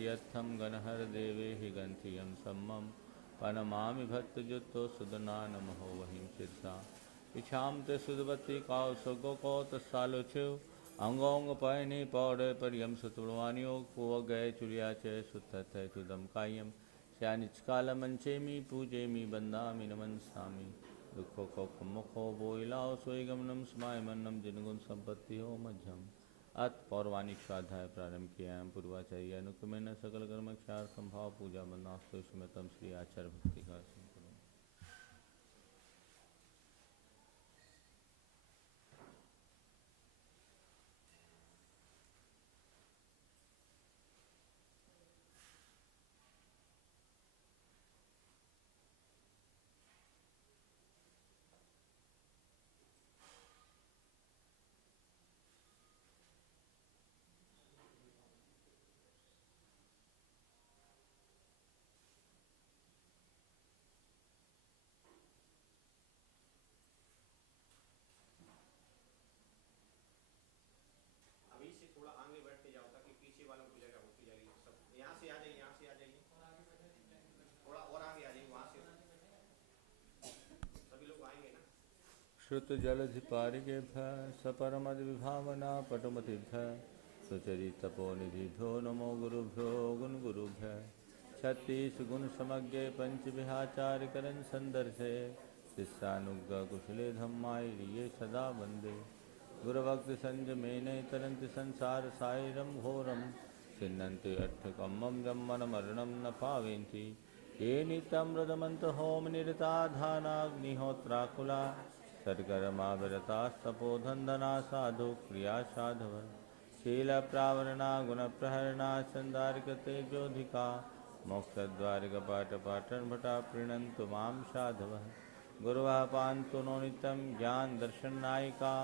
यत्थं गणहर देवे हि गन्थियं सम्मं पनमामि भक्तजुत्तो सुदनानमहो वहीं शिरसा इच्छाम ते सुदवती काउ सगो को तत्सालोच्यु अंगोंग पयनि पौड़े परियम सुतुड़वानियों को गए चुरिया चे सुत्थत है तुदम कायम श्यानिचकालमंचेमी पूजेमी बंदामि नमनसामि दुखो को मुखो बोइलाओ सोईगमनम स्मायमन्नम जिनगुण संपत्ति हो मध्यम अत पौर्वाणिक स्वाध्याय प्रारंभ किया एवं पूर्वाचार्य अनुक्रमेण सकल कर्म क्षार संभाव पूजा बंदास्तु स्मृतम श्री आचार्य भक्ति का श्रुत जलधिपारिके सपरमद विभावना पटुमतिभ्य सुचरितपोनिधिभ्यो नमो गुरुभ्यो गुण गुरुभ्य छत्तीस गुण समज्ञे पंच विहाचार्य करन संदर्शे शिष्यानुग्रह कुशले धम्माय सदा वंदे गुरुभक्ति संजमेने तरंति संसार साइरम घोरम छिन्नन्ति अट्ठकम्मं जम्मन मरणं न पावेन्ति ये नित्यमृतमन्त होम निरता धानाग्निहोत्राकुला सद्कर्मा विरतास्तपोधन्दना साधु क्रिया साधव शील प्रावरणा गुणप्रहरणा चंदारिकतेजोधिका मोक्षद्वारिकपाटपाटन भटा प्रीणन्तु मां साधवः गुरुवः पान्तु नो नित्यं ज्ञान दर्शन नायिका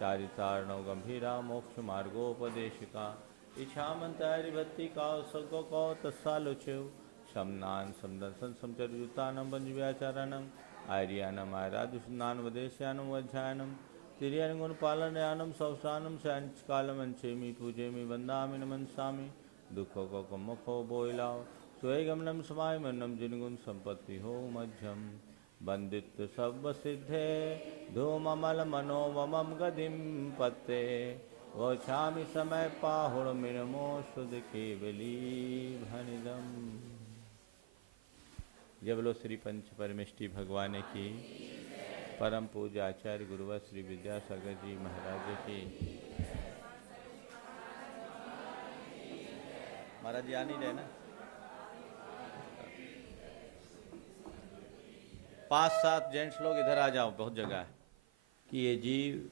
चारितार्णव गंभीरा मोक्ष मार्गोपदेशिका इच्छामन्तारिभक्ति का सगो को तत्सालोच्यौ शमनान समदर्शन समचर्युतानं पंचव्याचारणं आर्यानम आराधुष्णान वदेश्यानम वध्यायनम तिर्यान गुण पालनयानम सौसानम सांचकालमंचेमी पूजेमी वंदामि नमनसामि दुखों को मुखो बोइलाओ स्वयगमनम समायमन्नम जिनगुण संपत्ति हो मध्यम बंदित सब सिद्धे धूममल मनोमम गदिम पत्ते वोछामि समय पाहुण मिनमो शुद्ध केवली भनिदम। जब लो श्री पंच परमेष्टि भगवान की परम पूज्य आचार्य गुरुवर श्री विद्यासागर जी महाराज की महाराज जी आ नहीं रहे ना 5-7 जेंट्स लोग इधर आ जाओ बहुत जगह है कि ये जीव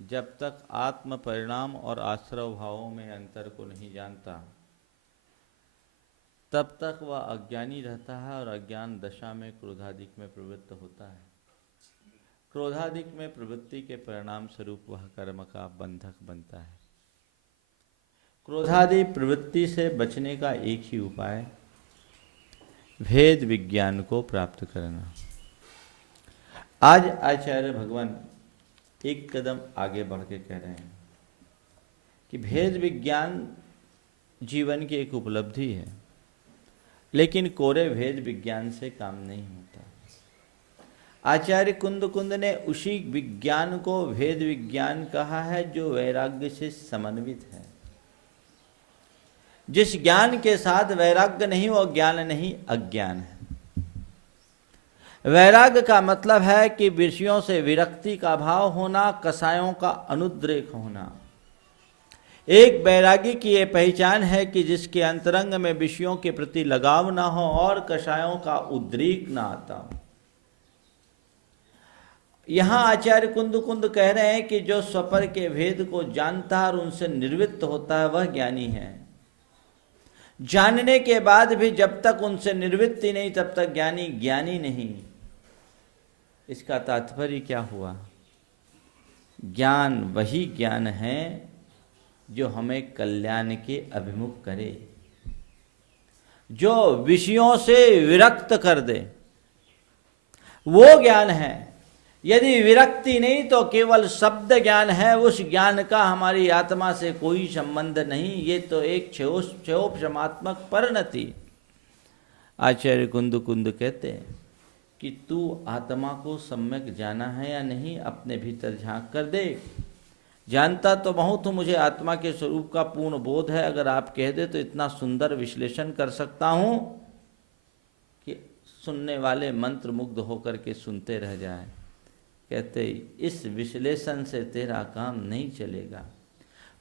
जब तक आत्म परिणाम और आश्रव भावों में अंतर को नहीं जानता तब तक वह अज्ञानी रहता है और अज्ञान दशा में क्रोधाधिक में प्रवृत्त होता है। क्रोधाधिक में प्रवृत्ति के परिणाम स्वरूप वह कर्म का बंधक बनता है। क्रोधादि प्रवृत्ति से बचने का एक ही उपाय भेद विज्ञान को प्राप्त करना। आज आचार्य भगवान एक कदम आगे बढ़ के कह रहे हैं कि भेद विज्ञान जीवन की एक उपलब्धि है, लेकिन कोरे भेद विज्ञान से काम नहीं होता। आचार्य कुंद ने उसी विज्ञान को भेद विज्ञान कहा है जो वैराग्य से समन्वित है। जिस ज्ञान के साथ वैराग्य नहीं वो ज्ञान नहीं, अज्ञान है। वैराग्य का मतलब है कि विषयों से विरक्ति का भाव होना, कसायों का अनुद्रेक होना। एक वैरागी की ये पहचान है कि जिसके अंतरंग में विषयों के प्रति लगाव ना हो और कषायों का उद्रेक ना आता हो। यहां आचार्य कुंद कह रहे हैं कि जो स्वपर के भेद को जानता है और उनसे निर्वृत्त होता है वह ज्ञानी है। जानने के बाद भी जब तक उनसे निवृत्ति नहीं तब तक ज्ञानी ज्ञानी नहीं। इसका तात्पर्य क्या हुआ? ज्ञान वही ज्ञान है जो हमें कल्याण के अभिमुख करे, जो विषयों से विरक्त कर दे, वो ज्ञान है। यदि विरक्ति नहीं तो केवल शब्द ज्ञान है, उस ज्ञान का हमारी आत्मा से कोई संबंध नहीं। ये तो एक क्षयोपशमात्मक परिणति। आचार्य कुंद कुंद कहते हैं कि तू आत्मा को सम्यक जाना है या नहीं, अपने भीतर झांक कर देख। जानता तो बहुत हूँ, मुझे आत्मा के स्वरूप का पूर्ण बोध है। अगर आप कह दे तो इतना सुंदर विश्लेषण कर सकता हूँ कि सुनने वाले मंत्र मुग्ध होकर के सुनते रह जाएं। कहते इस विश्लेषण से तेरा काम नहीं चलेगा।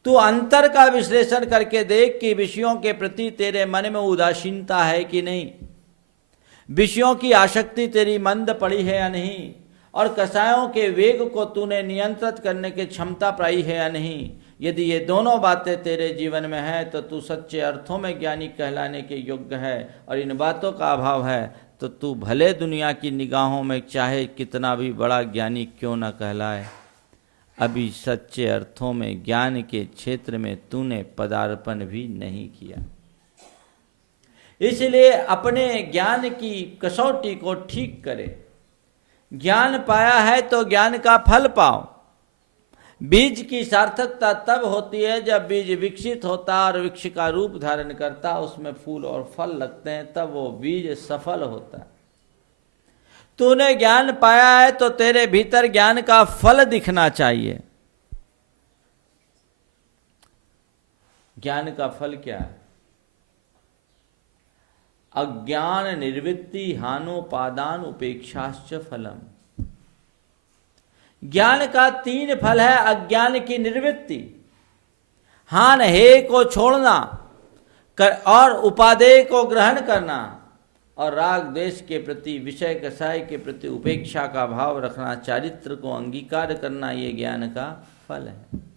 तू अंतर का विश्लेषण करके देख कि विषयों के प्रति तेरे मन में उदासीनता है कि नहीं, विषयों की आसक्ति तेरी मंद पड़ी है या नहीं, और कषायों के वेग को तूने नियंत्रित करने की क्षमता पाई है या नहीं। यदि ये दोनों बातें तेरे जीवन में है तो तू सच्चे अर्थों में ज्ञानी कहलाने के योग्य है, और इन बातों का अभाव है तो तू भले दुनिया की निगाहों में चाहे कितना भी बड़ा ज्ञानी क्यों न कहलाए, अभी सच्चे अर्थों में ज्ञान के क्षेत्र में तूने पदार्पण भी नहीं किया। इसलिए अपने ज्ञान की कसौटी को ठीक करे। ज्ञान पाया है तो ज्ञान का फल पाओ। बीज की सार्थकता तब होती है जब बीज विकसित होता और वृक्ष का रूप धारण करता, उसमें फूल और फल लगते हैं, तब वो बीज सफल होता है। तूने ज्ञान पाया है तो तेरे भीतर ज्ञान का फल दिखना चाहिए। ज्ञान का फल क्या है? अज्ञान निर्वृत्ति हानोपादान उपेक्षाश्च फलम। ज्ञान का 3 फल है। अज्ञान की निवृत्ति, हान हे को छोड़ना, और उपादेय को ग्रहण करना, और राग द्वेष के प्रति, विषय कषाय के प्रति उपेक्षा का भाव रखना, चारित्र को अंगीकार करना, ये ज्ञान का फल है।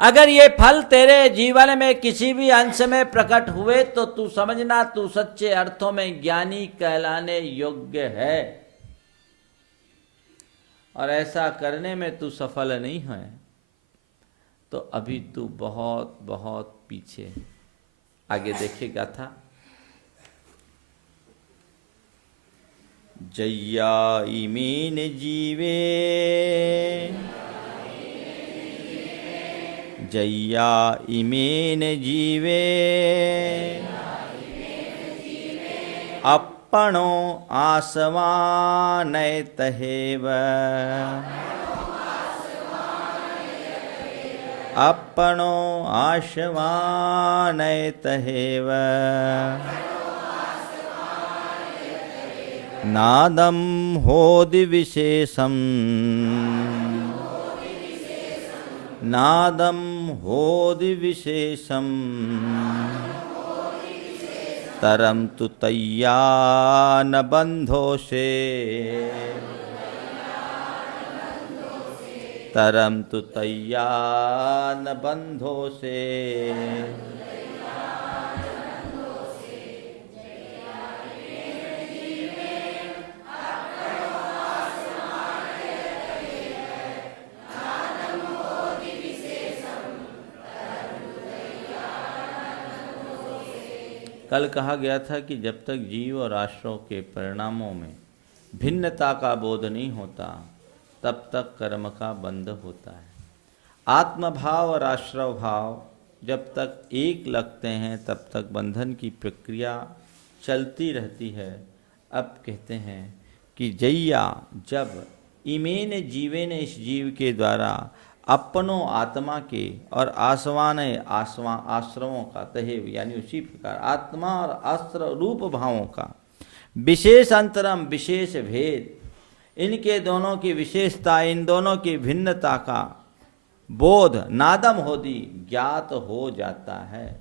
अगर ये फल तेरे जीवन में किसी भी अंश में प्रकट हुए तो तू समझना तू सच्चे अर्थों में ज्ञानी कहलाने योग्य है, और ऐसा करने में तू सफल नहीं है तो अभी तू बहुत बहुत पीछे है। आगे देखिएगा था, जय्या इमीन जीवे, जय्या इमेन जीवे, अपनो आसवानयतहेव, अपनो आशवानयतहेव, नादम होदि विशेषम, नादम होदि विशेषम, तरम तु तय्या न बंधो से, तरम तु तय्या न बंधो से। कल कहा गया था कि जब तक जीव और आश्रव के परिणामों में भिन्नता का बोध नहीं होता तब तक कर्म का बंध होता है। आत्मभाव और आश्रव भाव जब तक एक लगते हैं तब तक बंधन की प्रक्रिया चलती रहती है। अब कहते हैं कि जय्या, जब इमेन जीवेन, इस जीव के द्वारा अपनों आत्मा के और आसवान आश्रमों का तहेव, यानी उसी प्रकार आत्मा और आश्रव रूप भावों का विशेष अंतरम, विशेष भेद, इनके दोनों की विशेषता, इन दोनों की भिन्नता का बोध नादम होदी, ज्ञात हो जाता है।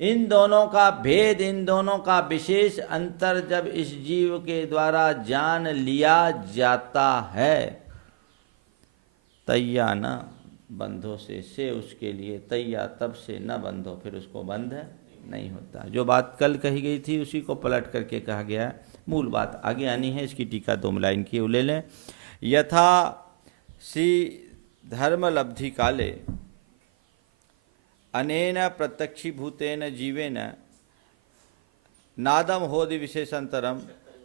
इन दोनों का भेद, इन दोनों का विशेष अंतर जब इस जीव के द्वारा जान लिया जाता है, तैया न बंधो से उसके लिए, तैया तब से न बंधो, फिर उसको बंध नहीं होता। जो बात कल कही गई थी उसी को पलट करके कहा गया है। मूल बात आगे आनी है, इसकी टीका 2 लाइन की ले लें। यथा सी धर्मलब्धि काले अनेन प्रत्यक्षीभूतेन जीवेन नादम होदि विशेषांतरम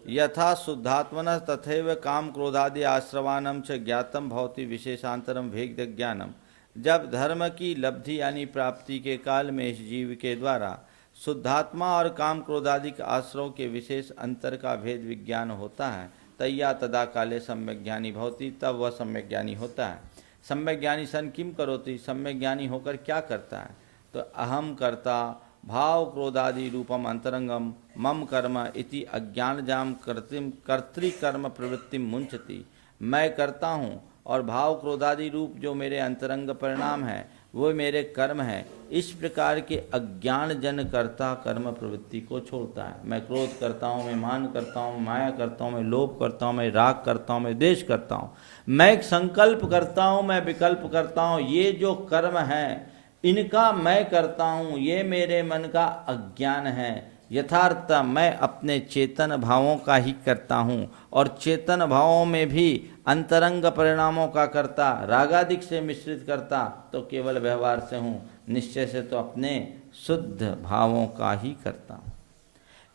यथा शुद्धात्मनः तथैव काम क्रोधादि आश्रवानम च ज्ञातम भवति विशेषांतरम भेद ज्ञानम। जब धर्म की लब्धि यानी प्राप्ति के काल में इस जीव के द्वारा शुद्धात्मा और काम क्रोधादि आश्रयों के विशेष अंतर का भेद विज्ञान होता है, तय्या तदा काले सम्यक ज्ञानी भवति, तब वह सम्यक ज्ञानी होता है। सम्यक ज्ञानी सन किम करोति, सम्यक ज्ञानी होकर क्या करता है? तो अहम कर्ता भाव क्रोधादि रूपम अंतरंगम मम कर्म इति अज्ञानजाम कर्तृकर्म प्रवृत्ति मुंचति। मैं करता हूँ और भाव क्रोधादि रूप जो मेरे अंतरंग परिणाम है वो मेरे कर्म है, इस प्रकार के अज्ञान जन कर्ता कर्म प्रवृत्ति को छोड़ता है। मैं क्रोध करता हूँ, मैं मान करता हूँ, माया करता हूँ, मैं लोभ करता हूँ, मैं राग करता हूँ, मैं द्वेष करता हूँ, मैं संकल्प करता हूँ, मैं विकल्प करता हूँ, ये जो कर्म है इनका मैं करता हूँ, ये मेरे मन का अज्ञान है। यथार्थ मैं अपने चेतन भावों का ही करता हूँ और चेतन भावों में भी अंतरंग परिणामों का करता, रागादिक से मिश्रित करता तो केवल व्यवहार से हूँ, निश्चय से तो अपने शुद्ध भावों का ही करता हूँ।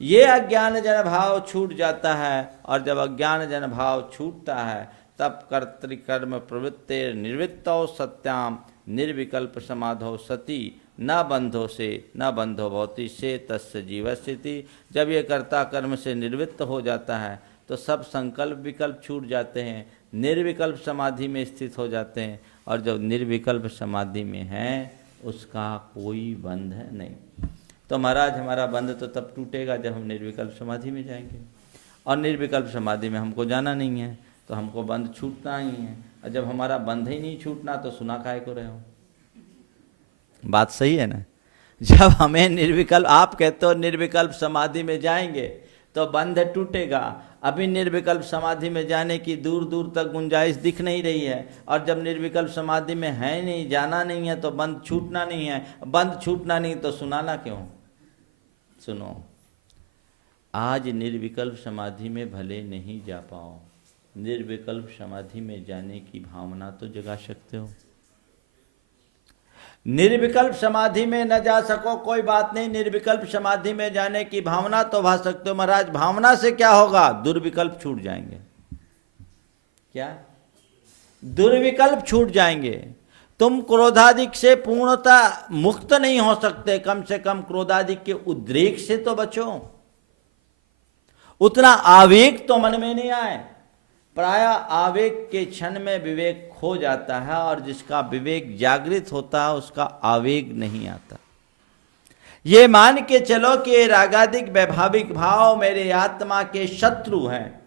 ये अज्ञान जन भाव छूट जाता है और जब अज्ञान जन भाव छूटता है तब कर्तृकर्म प्रवृत्ति निवृत्तौ सत्याम निर्विकल्प समाधो सती न बंधो से न बंधो भवति से तस्य जीवस्थिति। जब ये कर्ता कर्म से निवृत्त हो जाता है तो सब संकल्प विकल्प छूट जाते हैं, निर्विकल्प समाधि में स्थित हो जाते हैं और जब निर्विकल्प समाधि में है उसका कोई बंध नहीं। तो महाराज हमारा बंध तो तब टूटेगा जब हम निर्विकल्प समाधि में जाएंगे और निर्विकल्प समाधि में हमको जाना नहीं है तो हमको बंध छूटना ही है। और जब हमारा बंध ही नहीं छूटना तो सुना काहे को रहे हो? बात सही है ना? जब हमें निर्विकल्प, आप कहते हो निर्विकल्प समाधि में जाएंगे तो बंध टूटेगा। अभी निर्विकल्प समाधि में जाने की दूर दूर तक गुंजाइश दिख नहीं रही है और जब निर्विकल्प समाधि में है नहीं, जाना नहीं है तो बंध छूटना नहीं है। बंध छूटना नहीं तो सुनाना क्यों? सुनो, आज निर्विकल्प समाधि में भले नहीं जा पाओ, निर्विकल्प समाधि में जाने की भावना तो जगा सकते हो। निर्विकल्प समाधि में न जा सको कोई बात नहीं, निर्विकल्प समाधि में जाने की भावना तो भा सकते हो। महाराज भावना से क्या होगा? दुर्विकल्प छूट जाएंगे। क्या? दुर्विकल्प छूट जाएंगे। तुम क्रोधादिक से पूर्णतः मुक्त नहीं हो सकते, कम से कम क्रोधादिक के उद्रेक से तो बचो। उतना आवेग तो मन में नहीं आए। प्राय आवेग के क्षण में विवेक खो जाता है और जिसका विवेक जागृत होता है उसका आवेग नहीं आता। ये मान के चलो कि रागादिक वैभाविक भाव मेरे आत्मा के शत्रु हैं,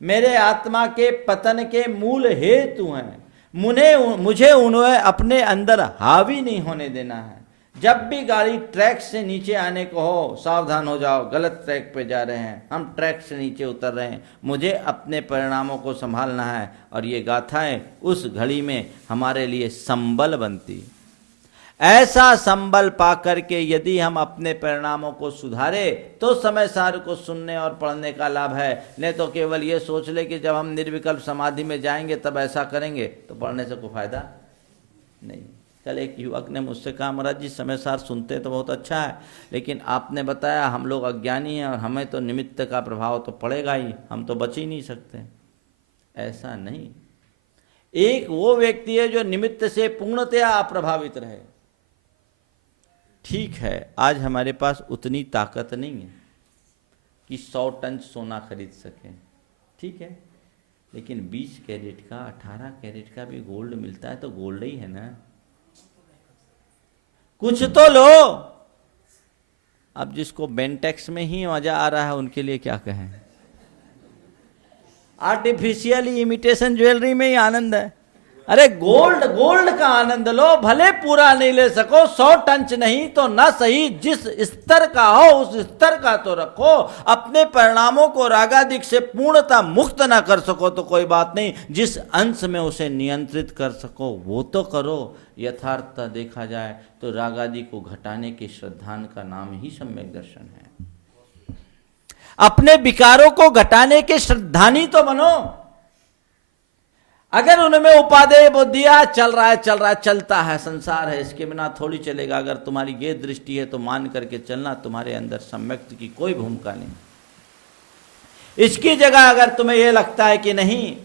मेरे आत्मा के पतन के मूल हेतु हैं। मुझे उन्हें अपने अंदर हावी नहीं होने देना है। जब भी गाड़ी ट्रैक से नीचे आने को हो, सावधान हो जाओ, गलत ट्रैक पे जा रहे हैं, हम ट्रैक से नीचे उतर रहे हैं, मुझे अपने परिणामों को संभालना है। और ये गाथाएं उस घड़ी में हमारे लिए संबल बनती। ऐसा संबल पा करके यदि हम अपने परिणामों को सुधारे तो समय सार को सुनने और पढ़ने का लाभ है। नहीं तो केवल ये सोच ले कि जब हम निर्विकल्प समाधि में जाएंगे तब ऐसा करेंगे, तो पढ़ने से कोई फायदा नहीं। कल एक युवक ने मुझसे कहा, महाराज जी समय सार सुनते तो बहुत अच्छा है, लेकिन आपने बताया हम लोग अज्ञानी हैं और हमें तो निमित्त का प्रभाव तो पड़ेगा ही, हम तो बच ही नहीं सकते। ऐसा नहीं। एक वो व्यक्ति है जो निमित्त से पूर्णतया अप्रभावित रहे। ठीक है, आज हमारे पास उतनी ताकत नहीं है कि 100 टन सोना खरीद सकें, ठीक है, लेकिन 20 कैरेट का 18 कैरेट का भी गोल्ड मिलता है तो गोल्ड ही है ना। कुछ तो लो। अब जिसको बेंटेक्स में ही मजा आ रहा है उनके लिए क्या कहें। आर्टिफिशियल इमिटेशन ज्वेलरी में ही आनंद है। अरे गोल्ड का आनंद लो, भले पूरा नहीं ले सको, 100 टंच नहीं तो ना सही, जिस स्तर का हो उस स्तर का तो रखो। अपने परिणामों को रागादिक से पूर्णतः मुक्त ना कर सको तो कोई बात नहीं, जिस अंश में उसे नियंत्रित कर सको वो तो करो। यथार्थता देखा जाए तो रागादि को घटाने के श्रद्धान का नाम ही सम्यक दर्शन है। अपने विकारों को घटाने के श्रद्धानी तो बनो। अगर उनमें उपादेय बुद्धिया चल रहा है, चलता है, संसार है, इसके बिना थोड़ी चलेगा। अगर तुम्हारी ये दृष्टि है तो मान करके चलना, तुम्हारे अंदर सम्यक्त की कोई भूमिका नहीं। इसकी जगह अगर तुम्हें यह लगता है कि नहीं,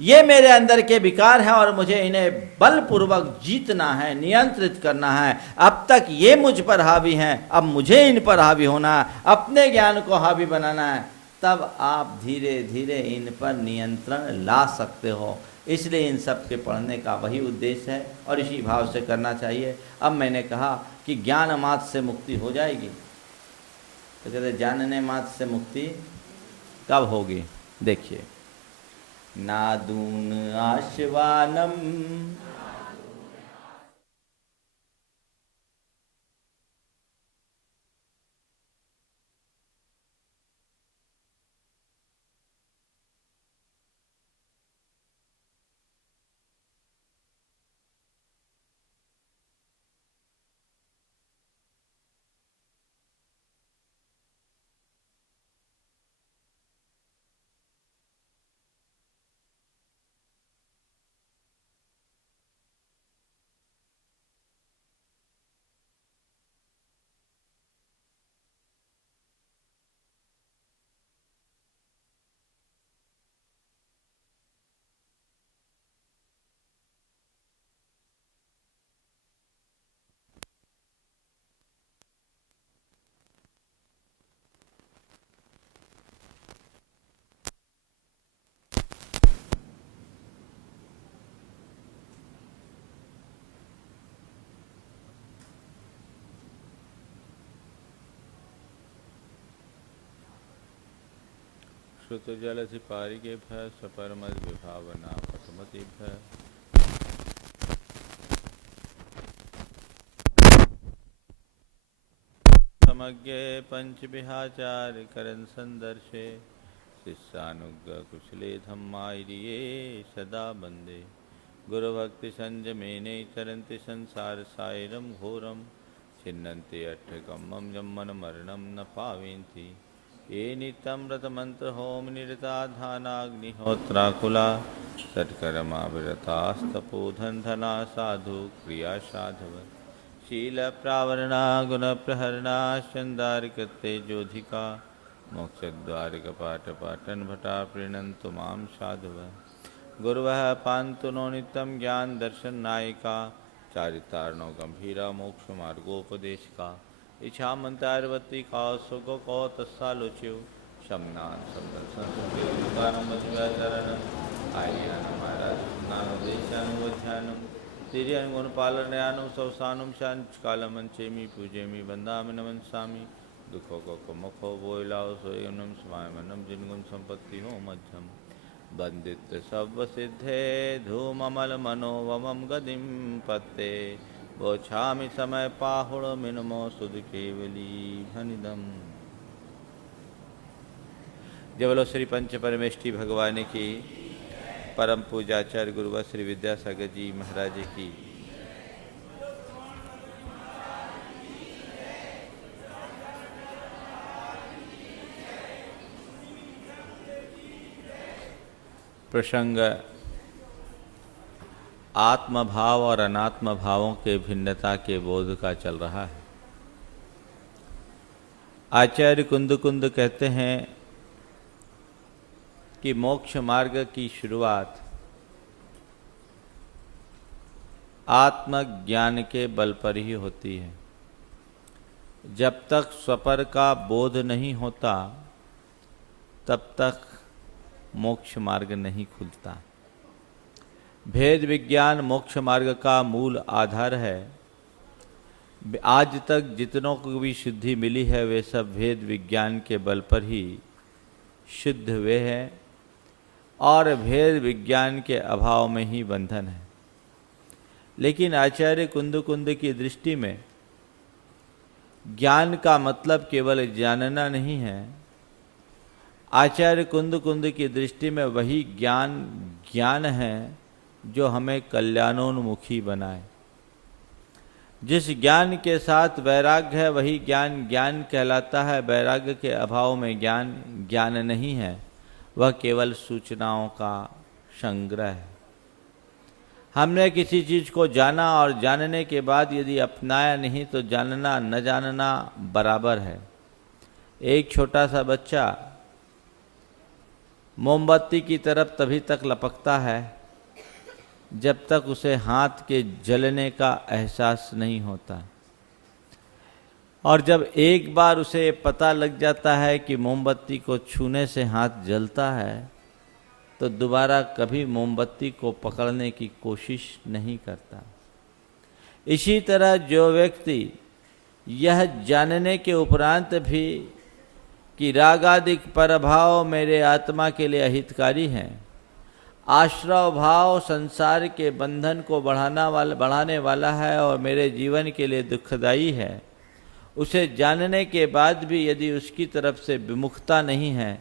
ये मेरे अंदर के विकार हैं और मुझे इन्हें बलपूर्वक जीतना है, नियंत्रित करना है, अब तक ये मुझ पर हावी हैं, अब मुझे इन पर हावी होना है, अपने ज्ञान को हावी बनाना है, तब आप धीरे धीरे इन पर नियंत्रण ला सकते हो। इसलिए इन सब के पढ़ने का वही उद्देश्य है और इसी भाव से करना चाहिए। अब मैंने कहा कि ज्ञान मात्र से मुक्ति हो जाएगी, तो कहते जानने मात्र से मुक्ति कब होगी? देखिए, नादून आश्वानम श्रुत जल सिपारी के भय सपरमद विभावना पटमति भय समज्ञ पंच विहाचार करन संदर्शे शिष्यानुग्रह कुशले धम्माइरिये सदा बंदे गुरु भक्ति संजमेने चरन्ति संसार सायरम घोरम छिन्नन्ति अट्ठगमम जम्मन मरणम न पावेन्ति ये नित्यं व्रतमंत्र होम निरता धानाग्निहोत्राकुला सत्कर्मा विरतास्तपोधन धना साधु क्रिया साधव शील प्रावरणा गुण प्रहरणा चंदारिकते जोधिका मोक्षद्वार कपाट पाटन भटा प्रीणन्तु मां साधव गुरुवः पान्तु नो नित्यं ज्ञान दर्शन नायिका चारितार्णो गंभीरा मोक्ष मार्गोपदेशिका इच्छा मंतारवती का सुगो को तस्सालोच्यु शमनान शब्दचरण आर्यानमाराधनानुदेशानुवध्यानम तिर्यन गुणपालनयानुम सवसानुम शांचकालमंचेमी पूजेमी बंदामि नमनसामि दुखों को मुखो बोलाओ सोयनम स्वायमनम जिनगुण संपत्ति हो मध्यम बंदित सब सिद्धे धूममल मनोवमम गदिम पत्ते बोछामि समय पाहुड़ मिनमो सुध केवली भनिदम। जय बोलो श्री पंच परमेष्टि भगवान की परम पूजाचार्य गुरुवर श्री विद्यासागर जी महाराज की। प्रसंग आत्म भाव और अनात्म भावों के भिन्नता के बोध का चल रहा है। आचार्य कुंद कुंद कहते हैं कि मोक्ष मार्ग की शुरुआत आत्मज्ञान के बल पर ही होती है। जब तक स्वपर का बोध नहीं होता तब तक मोक्ष मार्ग नहीं खुलता। भेद विज्ञान मोक्ष मार्ग का मूल आधार है। आज तक जितनों को भी शुद्धि मिली है वे सब भेद विज्ञान के बल पर ही शुद्ध हुए हैं और भेद विज्ञान के अभाव में ही बंधन है। लेकिन आचार्य कुंद कुंद की दृष्टि में ज्ञान का मतलब केवल जानना नहीं है। आचार्य कुंद कुंद की दृष्टि में वही ज्ञान है जो हमें कल्याणोन्मुखी बनाए। जिस ज्ञान के साथ वैराग्य है वही ज्ञान कहलाता है। वैराग्य के अभाव में ज्ञान नहीं है, वह केवल सूचनाओं का संग्रह है। हमने किसी चीज को जाना और जानने के बाद यदि अपनाया नहीं तो जानना न जानना बराबर है। एक छोटा सा बच्चा मोमबत्ती की तरफ तभी तक लपकता है जब तक उसे हाथ के जलने का एहसास नहीं होता, और जब एक बार उसे पता लग जाता है कि मोमबत्ती को छूने से हाथ जलता है तो दोबारा कभी मोमबत्ती को पकड़ने की कोशिश नहीं करता। इसी तरह जो व्यक्ति यह जानने के उपरांत भी कि रागादिक परभाव मेरे आत्मा के लिए अहितकारी हैं, आश्रव भाव संसार के बंधन को बढ़ाने वाला है और मेरे जीवन के लिए दुखदायी है, उसे जानने के बाद भी यदि उसकी तरफ से विमुखता नहीं है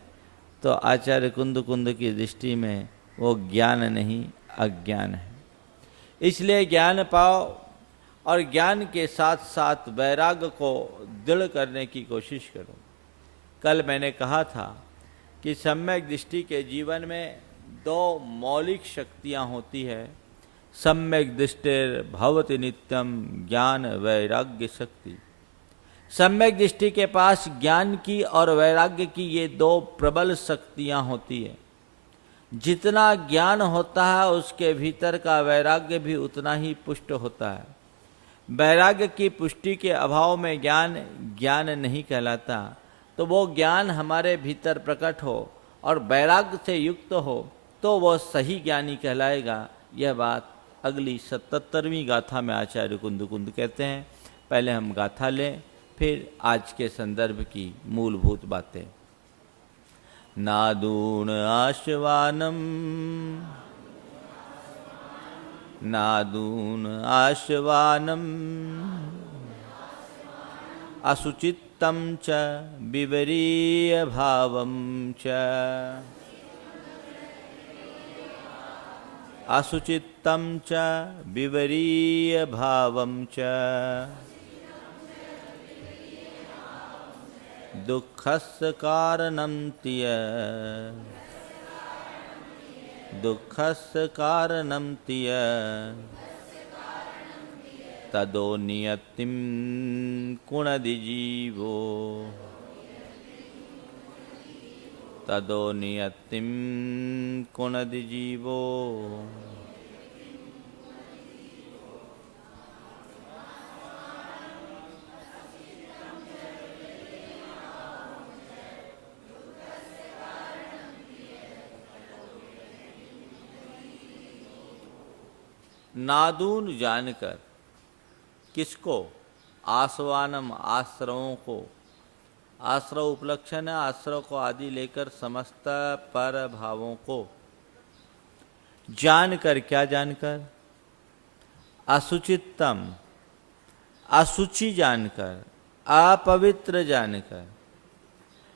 तो आचार्य कुंद की दृष्टि में वो ज्ञान नहीं अज्ञान है। इसलिए ज्ञान पाओ और ज्ञान के साथ साथ वैराग्य को दृढ़ करने की कोशिश करो। कल मैंने कहा था कि सम्यक दृष्टि के जीवन में दो मौलिक शक्तियाँ होती है। सम्यक दृष्टिर भवति नित्यम ज्ञान वैराग्य शक्ति। सम्यक दृष्टि के पास ज्ञान की और वैराग्य की ये दो प्रबल शक्तियाँ होती है। जितना ज्ञान होता है उसके भीतर का वैराग्य भी उतना ही पुष्ट होता है। वैराग्य की पुष्टि के अभाव में ज्ञान नहीं कहलाता। तो वो ज्ञान हमारे भीतर प्रकट हो और वैराग्य से युक्त हो तो वह सही ज्ञानी कहलाएगा। यह बात अगली 77वीं गाथा में आचार्य कुंद कहते हैं। पहले हम गाथा लें, फिर आज के संदर्भ की मूलभूत बातें। नादून आशवानम नादून आशवानम असुचित्तं च विवरीय भावं च असुचित्तं च विवरीय भावं च दुःखस्य कारणं तिय दुःखस्य कारणं तिय तदो नियतिं कुणदि जीवो तदो नियतिं कुणदि जीवो। नादून जानकर किसको? आसवानम आश्रवों को। आश्रव उपलक्षण है, आश्रव को आदि लेकर समस्त पर भावों को जानकर। क्या जानकर? असुचित्तम असुचि जानकर, अपवित्र जानकर,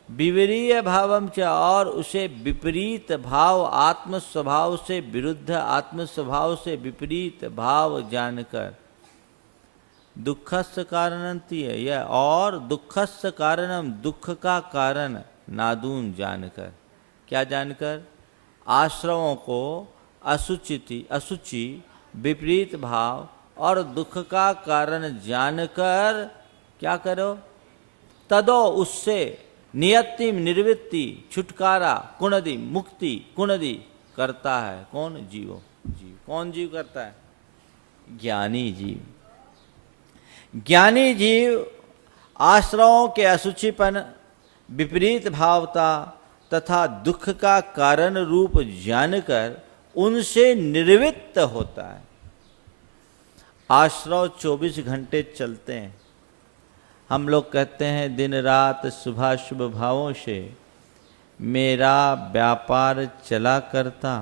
विपरीय भावम च और उसे विपरीत भाव आत्म स्वभाव से विरुद्ध, आत्म स्वभाव से विपरीत भाव जानकर। दुखस्य कारणंती है यह, और दुखस्य कारणम दुख का कारण नादून जानकर। क्या जानकर? आश्रवों को असुचि विपरीत भाव और दुख का कारण जानकर क्या करो? तदो उससे नियतिम निवृत्ति छुटकारा कुणदि मुक्ति कुणदि करता है। कौन? जीवो। जीव कौन जीव करता है? ज्ञानी जीव। ज्ञानी जीव आश्रवों के असुचिपन, विपरीत भावता तथा दुख का कारण रूप जानकर उनसे निर्वृत्त होता है। आश्रव 24 घंटे चलते हैं। हम लोग कहते हैं दिन रात शुभ भावों से मेरा व्यापार चला करता,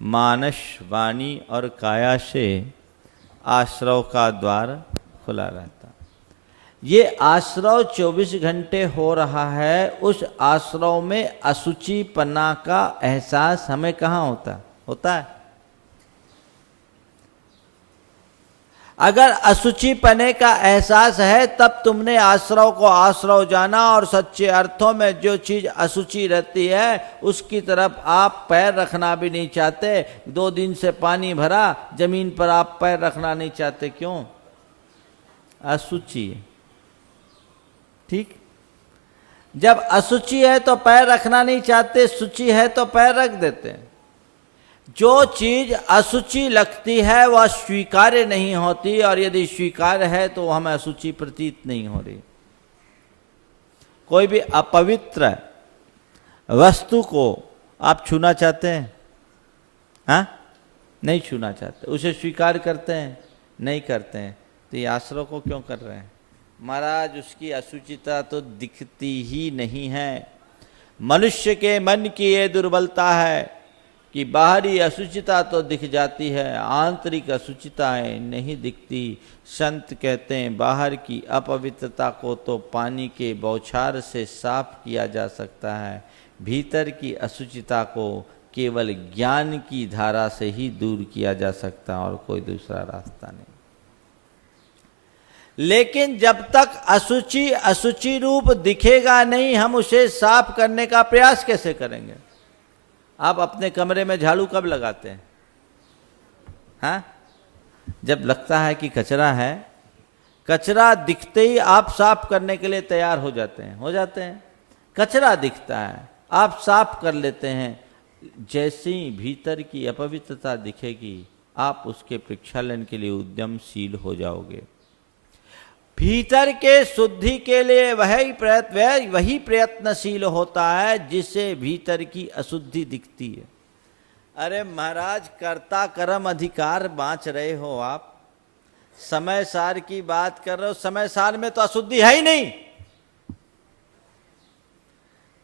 मानस वाणी और काया से आश्रव का द्वार खुला रहता। ये आश्रव 24 घंटे हो रहा है। उस आश्रव में असुचिपना का एहसास हमें कहाँ होता है? अगर असुचिपने का एहसास है तब तुमने आश्रव को आश्रव जाना, और सच्चे अर्थों में जो चीज असुचि रहती है उसकी तरफ आप पैर रखना भी नहीं चाहते। 2 दिन से पानी भरा, जमीन पर आप पैर रखना नहीं चाहते। क्यों? असुचि। ठीक। जब अशुचि है तो पैर रखना नहीं चाहते, शुचि है तो पैर रख देते हैं। जो चीज अशुचि लगती है वह स्वीकार्य नहीं होती, और यदि स्वीकार्य है तो हमें अशुचि प्रतीत नहीं हो रही। कोई भी अपवित्र वस्तु को आप छूना चाहते हैं? हाँ, नहीं छूना चाहते। उसे स्वीकार करते हैं? नहीं करते हैं। तो ये आश्रय को क्यों कर रहे हैं? महाराज, उसकी अशुचिता तो दिखती ही नहीं है। मनुष्य के मन की ये दुर्बलता है कि बाहरी अशुचिता तो दिख जाती है, आंतरिक अशुचिताएं नहीं दिखती। संत कहते हैं बाहर की अपवित्रता को तो पानी के बौछार से साफ किया जा सकता है, भीतर की अशुचिता को केवल ज्ञान की धारा से ही दूर किया जा सकता है, और कोई दूसरा रास्ता नहीं। लेकिन जब तक अशुचि अशुचि रूप दिखेगा नहीं, हम उसे साफ करने का प्रयास कैसे करेंगे? आप अपने कमरे में झाड़ू कब लगाते हैं? हाँ, जब लगता है कि कचरा है, कचरा दिखते ही आप साफ करने के लिए तैयार हो जाते हैं। कचरा दिखता है, आप साफ कर लेते हैं। जैसे ही भीतर की अपवित्रता दिखेगी, आप उसके प्रक्षालन के लिए उद्यमशील हो जाओगे। भीतर के शुद्धि के लिए वही प्रयत्नशील होता है जिसे भीतर की अशुद्धि दिखती है। अरे महाराज, कर्ता कर्म अधिकार बांच रहे हो आप, समय सार की बात कर रहे हो। समय सार में तो अशुद्धि है ही नहीं,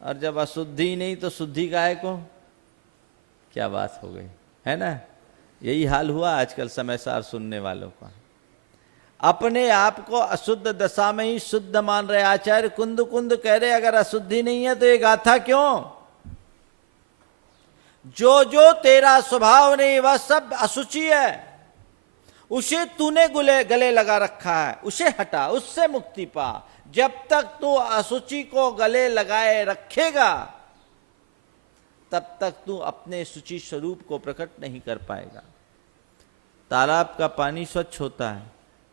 और जब अशुद्धि नहीं तो शुद्धि काहे को? क्या बात हो गई, है ना? यही हाल हुआ आजकल समय सार सुनने वालों का। अपने आप को अशुद्ध दशा में ही शुद्ध मान रहे। आचार्य कुंद कुंद कह रहे अगर अशुद्धि नहीं है तो ये गाथा क्यों? जो जो तेरा स्वभाव नहीं वह सब अशुचि है, उसे तूने गले लगा रखा है, उसे हटा, उससे मुक्ति पा। जब तक तू अशुचि को गले लगाए रखेगा तब तक तू अपने शुचि स्वरूप को प्रकट नहीं कर पाएगा। तालाब का पानी स्वच्छ होता है,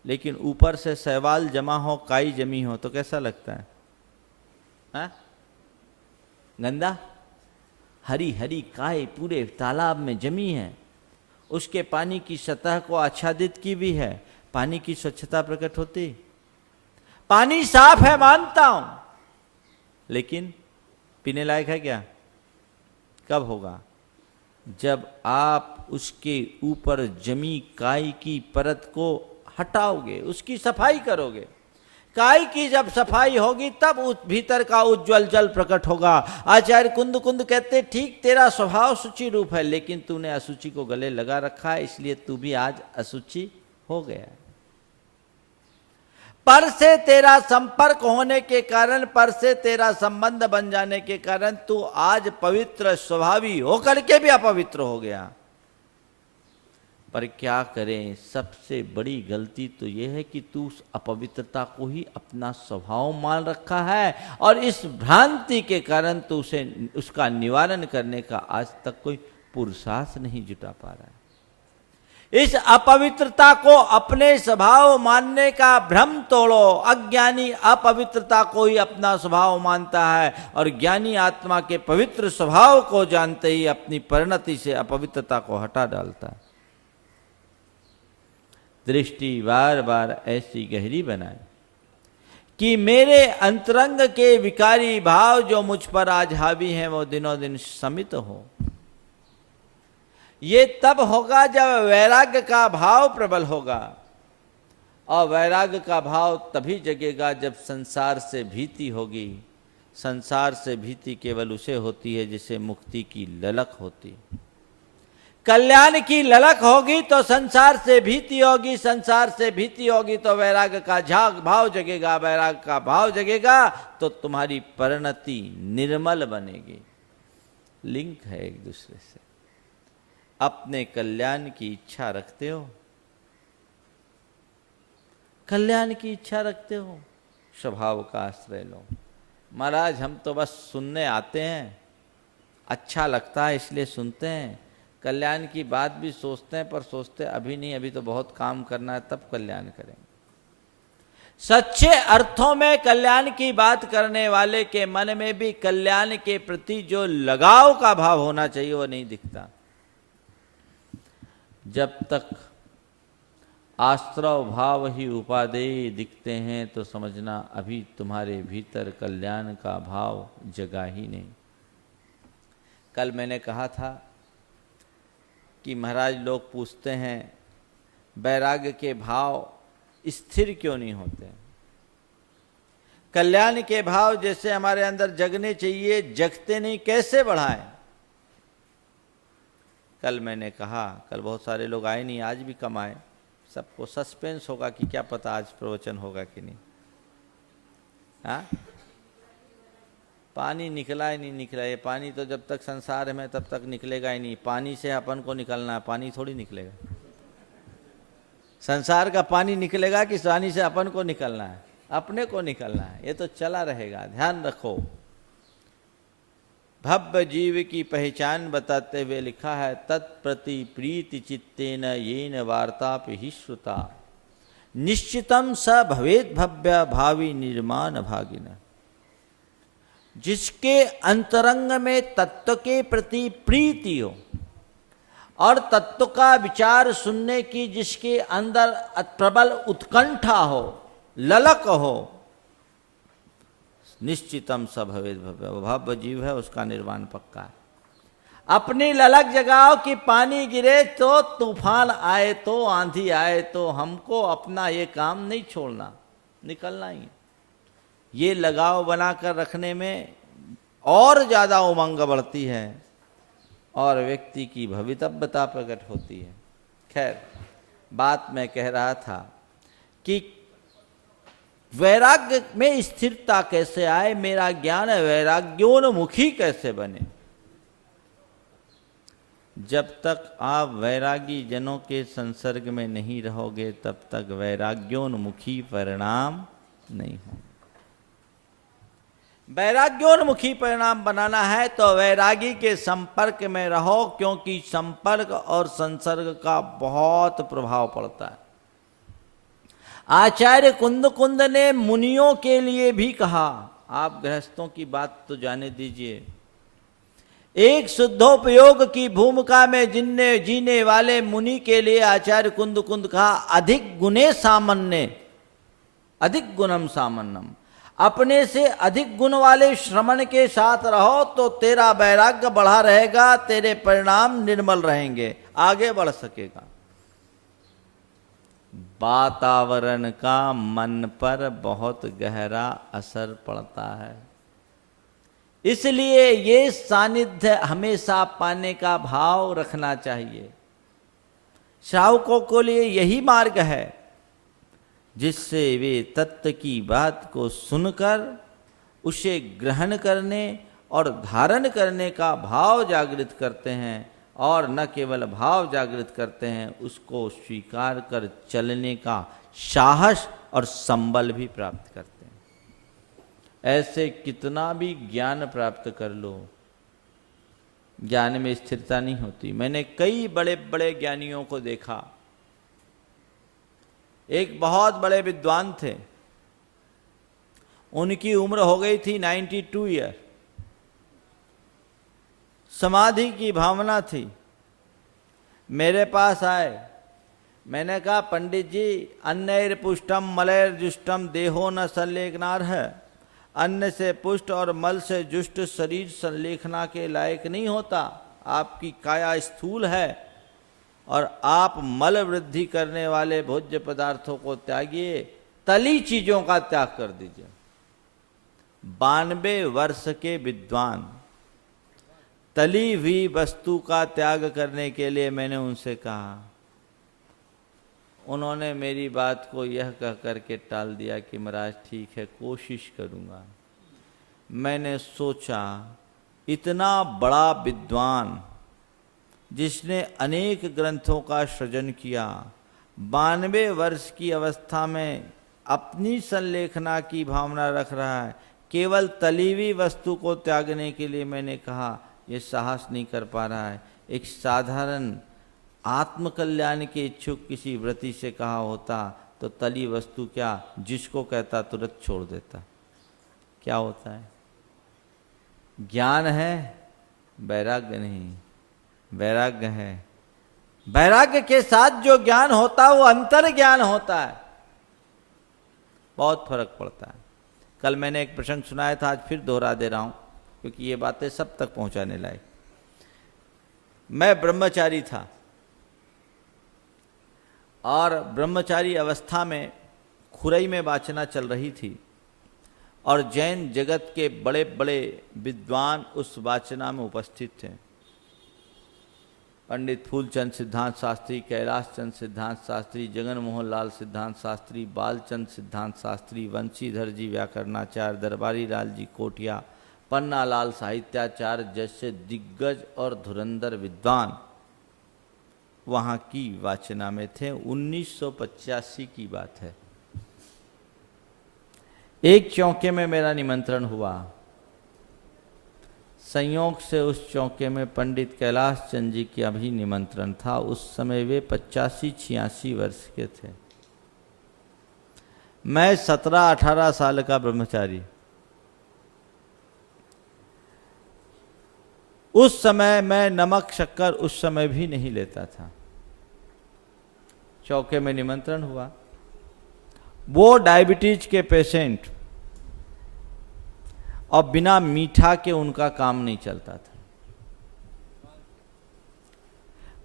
लेकिन ऊपर से शैवाल जमा हो, काई जमी हो तो कैसा लगता है? हाँ? गंदा। हरी हरी काई पूरे तालाब में जमी है, उसके पानी की सतह को आच्छादित की भी है, पानी की स्वच्छता प्रकट होती। पानी साफ है मानता हूं, लेकिन पीने लायक है क्या? कब होगा? जब आप उसके ऊपर जमी काई की परत को हटाओगे, उसकी सफाई करोगे। काई की जब सफाई होगी तब उस भीतर का उज्जवल जल प्रकट होगा। आचार्य कुंद कुंद कहते ठीक तेरा स्वभाव शुचि रूप है, लेकिन तूने अशुचि को गले लगा रखा है, इसलिए तू भी आज अशुचि हो गया। पर से तेरा संपर्क होने के कारण, पर से तेरा संबंध बन जाने के कारण तू आज पवित्र स्वभावी होकर के भी अपवित्र हो गया। पर क्या करें, सबसे बड़ी गलती तो यह है कि तू उस अपवित्रता को ही अपना स्वभाव मान रखा है, और इस भ्रांति के कारण तू उसका निवारण करने का आज तक कोई पुरुषार्थ नहीं जुटा पा रहा है। इस अपवित्रता को अपने स्वभाव मानने का भ्रम तोड़ो। अज्ञानी अपवित्रता को ही अपना स्वभाव मानता है, और ज्ञानी आत्मा के पवित्र स्वभाव को जानते ही अपनी परिणति से अपवित्रता को हटा डालता है। दृष्टि बार बार ऐसी गहरी बनाए कि मेरे अंतरंग के विकारी भाव जो मुझ पर आज हावी हैं वो दिनों दिन शमित हो। ये तब होगा जब वैराग्य का भाव प्रबल होगा, और वैराग्य का भाव तभी जगेगा जब संसार से भीति होगी। संसार से भीति केवल उसे होती है जिसे मुक्ति की ललक होती। कल्याण की ललक होगी तो संसार से भीति होगी, संसार से भीति होगी तो वैराग्य का भाव जगेगा, वैराग्य का भाव जगेगा तो तुम्हारी परिणति निर्मल बनेगी। लिंक है एक दूसरे से। अपने कल्याण की इच्छा रखते हो? कल्याण की इच्छा रखते हो? स्वभाव का आश्रय लो। महाराज हम तो बस सुनने आते हैं, अच्छा लगता है इसलिए सुनते हैं, कल्याण की बात भी सोचते हैं, पर सोचते अभी नहीं, अभी तो बहुत काम करना है, तब कल्याण करेंगे। सच्चे अर्थों में कल्याण की बात करने वाले के मन में भी कल्याण के प्रति जो लगाव का भाव होना चाहिए वो नहीं दिखता। जब तक आश्रव भाव ही उपादेय दिखते हैं तो समझना अभी तुम्हारे भीतर कल्याण का भाव जगा ही नहीं। कल मैंने कहा था कि महाराज लोग पूछते हैं वैराग्य के भाव स्थिर क्यों नहीं होते। कल्याण के भाव जैसे हमारे अंदर जगने चाहिए, जगते नहीं, कैसे बढ़ाएं। कल मैंने कहा, कल बहुत सारे लोग आए नहीं, आज भी कम आए, सबको सस्पेंस होगा कि क्या पता आज प्रवचन होगा कि नहीं। हाँ, पानी निकला ही नहीं निकला। ये पानी तो जब तक संसार में तब तक निकलेगा ही नहीं। पानी से अपन को निकलना है, पानी थोड़ी निकलेगा। संसार का पानी निकलेगा कि पानी से अपन को निकलना है, अपने को निकलना है। ये तो चला रहेगा, ध्यान रखो। भव्य जीव की पहचान बताते हुए लिखा है, तत्प्रति प्रीति चित्तेन येन वार्तापि हि श्रुता निश्चितम स भवेद भव्य भावी निर्माण भागिन। जिसके अंतरंग में तत्व के प्रति प्रीति हो और तत्व का विचार सुनने की जिसके अंदर प्रबल उत्कंठा हो, ललक हो, निश्चितम स भवेद भव्य, भव्य जीव है, उसका निर्वाण पक्का है। अपनी ललक जगाओ कि पानी गिरे तो तूफान आए तो आंधी आए तो हमको अपना ये काम नहीं छोड़ना, निकलना ही। ये लगाव बनाकर रखने में और ज्यादा उमंग बढ़ती है और व्यक्ति की भवितव्यता प्रकट होती है। खैर, बात मैं कह रहा था कि वैराग्य में स्थिरता कैसे आए, मेरा ज्ञान वैराग्योन्मुखी कैसे बने। जब तक आप वैरागी जनों के संसर्ग में नहीं रहोगे तब तक वैराग्योन्मुखी परिणाम नहीं हो। वैराग्योन्मुखी परिणाम बनाना है तो वैरागी के संपर्क में रहो, क्योंकि संपर्क और संसर्ग का बहुत प्रभाव पड़ता है। आचार्य कुंद ने मुनियों के लिए भी कहा, आप गृहस्थों की बात तो जाने दीजिए। एक शुद्धोपयोग की भूमिका में जीने वाले मुनि के लिए आचार्य कुंद कहा, अधिक गुणे सामान्य, अधिक गुणम सामान्यम। अपने से अधिक गुण वाले श्रमण के साथ रहो तो तेरा वैराग्य बढ़ा रहेगा, तेरे परिणाम निर्मल रहेंगे, आगे बढ़ सकेगा। वातावरण का मन पर बहुत गहरा असर पड़ता है, इसलिए ये सानिध्य हमेशा पाने का भाव रखना चाहिए। श्रावकों के लिए यही मार्ग है जिससे वे तत्व की बात को सुनकर उसे ग्रहण करने और धारण करने का भाव जागृत करते हैं, और न केवल भाव जागृत करते हैं, उसको स्वीकार कर चलने का साहस और संबल भी प्राप्त करते हैं। ऐसे कितना भी ज्ञान प्राप्त कर लो, ज्ञान में स्थिरता नहीं होती। मैंने कई बड़े बड़े ज्ञानियों को देखा। एक बहुत बड़े विद्वान थे, उनकी उम्र हो गई थी 92 ईयर। समाधि की भावना थी। मेरे पास आए, मैंने कहा, पंडित जी, अन्नैर पुष्टम मलैर जुष्टम देहो न संलेखनार्ह। अन्न से पुष्ट और मल से जुष्ट शरीर संलेखना के लायक नहीं होता। आपकी काया स्थूल है और आप मल वृद्धि करने वाले भोज्य पदार्थों को त्यागिए, तली चीजों का त्याग कर दीजिए। 92 वर्ष के विद्वान, तली हुई वस्तु का त्याग करने के लिए मैंने उनसे कहा। उन्होंने मेरी बात को यह कह करके टाल दिया कि महाराज ठीक है, कोशिश करूँगा। मैंने सोचा, इतना बड़ा विद्वान जिसने अनेक ग्रंथों का सृजन किया, 92 वर्ष की अवस्था में अपनी संलेखना की भावना रख रहा है, केवल तली हुई वस्तु को त्यागने के लिए मैंने कहा, ये साहस नहीं कर पा रहा है। एक साधारण आत्मकल्याण के इच्छुक किसी व्रती से कहा होता तो तली वस्तु क्या जिसको कहता तुरंत छोड़ देता। क्या होता है? ज्ञान है, वैराग्य नहीं। वैराग्य है, वैराग्य के साथ जो ज्ञान होता है वो अंतर ज्ञान होता है, बहुत फर्क पड़ता है। कल मैंने एक प्रसंग सुनाया था, आज फिर दोहरा दे रहा हूं क्योंकि ये बातें सब तक पहुंचाने लायक। मैं ब्रह्मचारी था और ब्रह्मचारी अवस्था में खुरई में वाचना चल रही थी और जैन जगत के बड़े बड़े विद्वान उस वाचना में उपस्थित थे। पंडित फूलचंद सिद्धांत शास्त्री, कैलाश चंद सिद्धांत शास्त्री, जगन मोहन लाल सिद्धांत शास्त्री, बालचंद सिद्धांत शास्त्री, वंशीधर जी व्याकरणाचार्य, दरबारी लाल जी कोटिया, पन्ना लाल साहित्याचार्य जैसे दिग्गज और धुरंधर विद्वान वहाँ की वाचना में थे। 1985 की बात है। एक चौके में मेरा निमंत्रण हुआ। संयोग से उस चौके में पंडित कैलाश चंद जी का भी निमंत्रण था। उस समय वे 85-86 वर्ष के थे। मैं 17-18 साल का ब्रह्मचारी। उस समय मैं नमक शक्कर उस समय भी नहीं लेता था। चौके में निमंत्रण हुआ, वो डायबिटीज के पेशेंट, और बिना मीठा के उनका काम नहीं चलता था।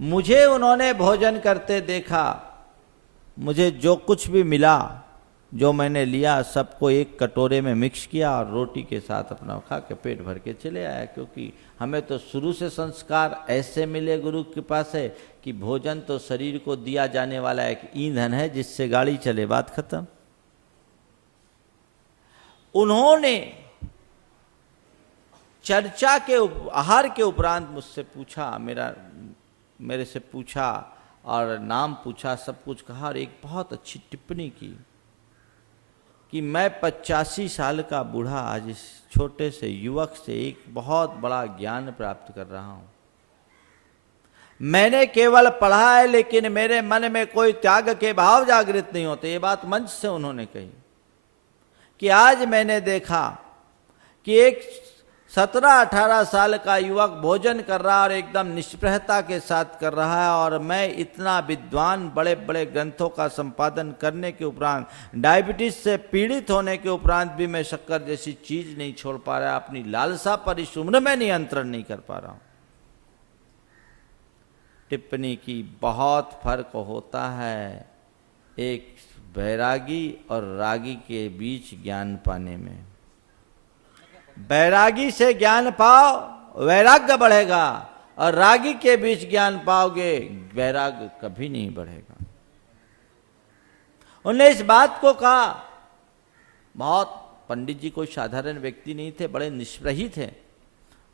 मुझे उन्होंने भोजन करते देखा, मुझे जो कुछ भी मिला, जो मैंने लिया, सबको एक कटोरे में मिक्स किया और रोटी के साथ अपना खा के पेट भर के चले आया। क्योंकि हमें तो शुरू से संस्कार ऐसे मिले गुरु के पास है कि भोजन तो शरीर को दिया जाने वाला एक ईंधन है जिससे गाड़ी चले, बात खत्म। उन्होंने चर्चा के आहार के उपरांत मुझसे पूछा, मेरे से पूछा और नाम पूछा, सब कुछ कहा और एक बहुत अच्छी टिप्पणी की कि मैं 85 साल का बूढ़ा आज इस छोटे से युवक से एक बहुत बड़ा ज्ञान प्राप्त कर रहा हूं। मैंने केवल पढ़ा है लेकिन मेरे मन में कोई त्याग के भाव जागृत नहीं होते। ये बात मंच से उन्होंने कही कि आज मैंने देखा कि एक 17-18 साल का युवक भोजन कर रहा है और एकदम निष्प्रहता के साथ कर रहा है, और मैं इतना विद्वान, बड़े बड़े ग्रंथों का संपादन करने के उपरांत, डायबिटीज से पीड़ित होने के उपरांत भी मैं शक्कर जैसी चीज नहीं छोड़ पा रहा, अपनी लालसा पर इस उम्र में नियंत्रण नहीं कर पा रहा हूं। टिप्पणी की बहुत फर्क होता है एक वैरागी और रागी के बीच ज्ञान पाने में। वैरागी से ज्ञान पाओ, वैराग्य बढ़ेगा, और रागी के बीच ज्ञान पाओगे, वैराग्य कभी नहीं बढ़ेगा। उन्होंने इस बात को कहा। बहुत पंडित जी कोई साधारण व्यक्ति नहीं थे, बड़े निष्प्रही थे।